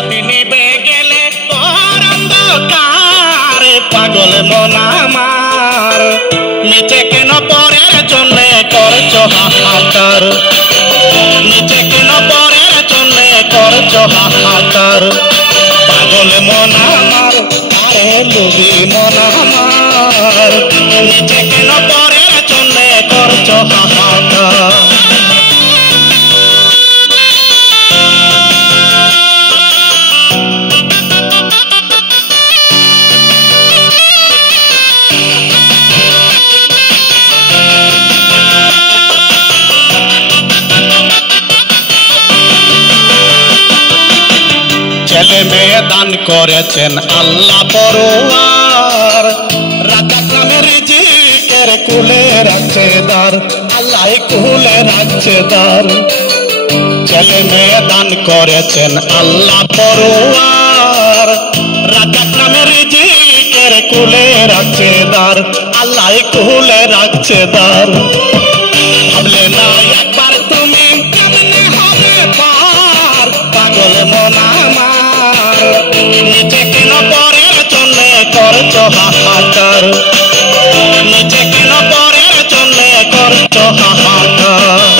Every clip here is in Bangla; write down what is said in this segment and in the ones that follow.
বাতি নিবে গেলে তোর অন্ধকারে পাগল মন আমার নিচে কেন পরের জন্য করছো হাহাকার নিচে কেন পরের জন্য করছো হাহাকার পাগল মন আমার আরে লুবি মন আমার নিচে কেন পরের জন্য করছো হাহাকার ছেলে মেয়ে দান করেছেন আল্লাহ পরোয়ার রাজা নামে রিজিকের কুলে রাখছে দ্বার আল্লাহ কুলে রাখছে দ্বার ছেলে মেয়ে দান করেছেন আল্লাহ পরোয়ার রাজা নামে রিজিকের কুলে রাখছে দ্বার আল্লাহ কুলে রাখছে দ্বার ভাবলে না একবার তুমি কেমনে হবে পার পাগল মন আমার নিচে কেন পরের জন্য করছো হাহাকার নিচে কেন পরের জন্য করছো হাহাকার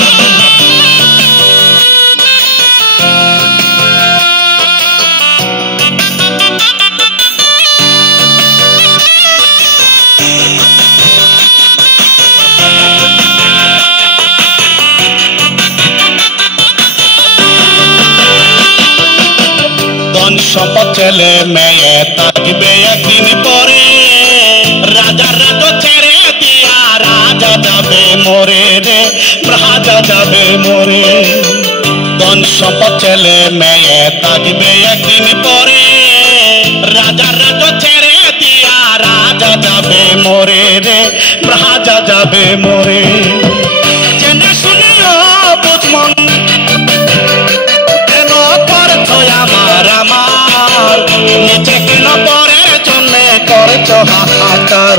সম্পদ ছেলে মেয়ে থাকবে একদিন পরে রাজা রাজ ছেড়ে দিয়া রাজা যাবে মরে রে রাজা যাবে মরে ধন সম্পদ ছেলে মেয়ে থাকবে একদিন পরে রাজা রাজ ছেড়ে দিয়া রাজা যাবে মরে রে রাজা যাবে মরে জেনে শুনিও বুঝমন কেন করছো আমার আমার নিচে কেন পরের জন্য করছো হাহাকার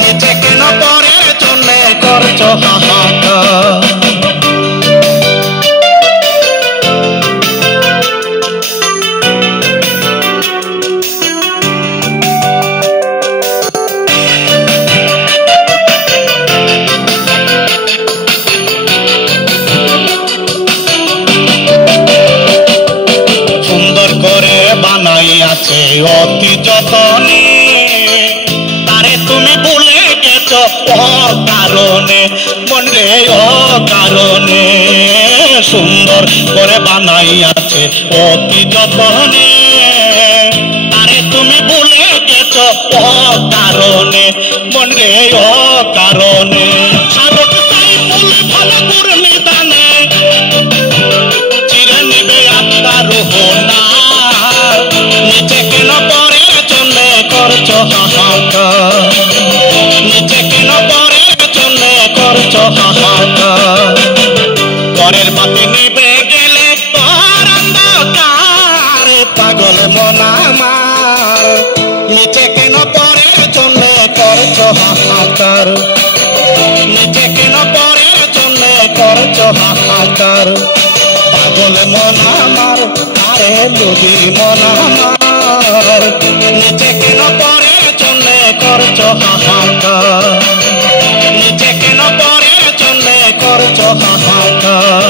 নিচে কেন পরের জন্য করছো হাহাকার বানাইয়াছে অতি যতনে তারে তুমি ভুলে গেছো অকারণে মনে অকারণে সুন্দর করে বানাইয়াছে অতি যতনে তারে তুমি ভুলে গেছো অকারণে মনে অকারণে সাধক তাই ফুল ভালো করে নিদানে চিরে নিবে আত্মার হোনা নিচে কেন পরের জন্য করছো হাহাকার নিচে কেন পরের জন্য করছো হাহাকার ঘরের বাতি নিবে গেলে তোর অন্ধকার পাগল মন আমার নিচে কেন পরের জন্য করছো হাহাকার নিচে কেন পরের জন্য করছো হাহাকার পাগল মন আমার আরে লুবি মন আমার নিচে কেন পরের জন্য করছো হাহাকার নিচে কেন পরের জন্য করছো হাহাকার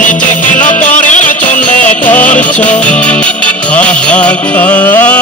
নিচে কেন পরের জন্য করছো হাহাকার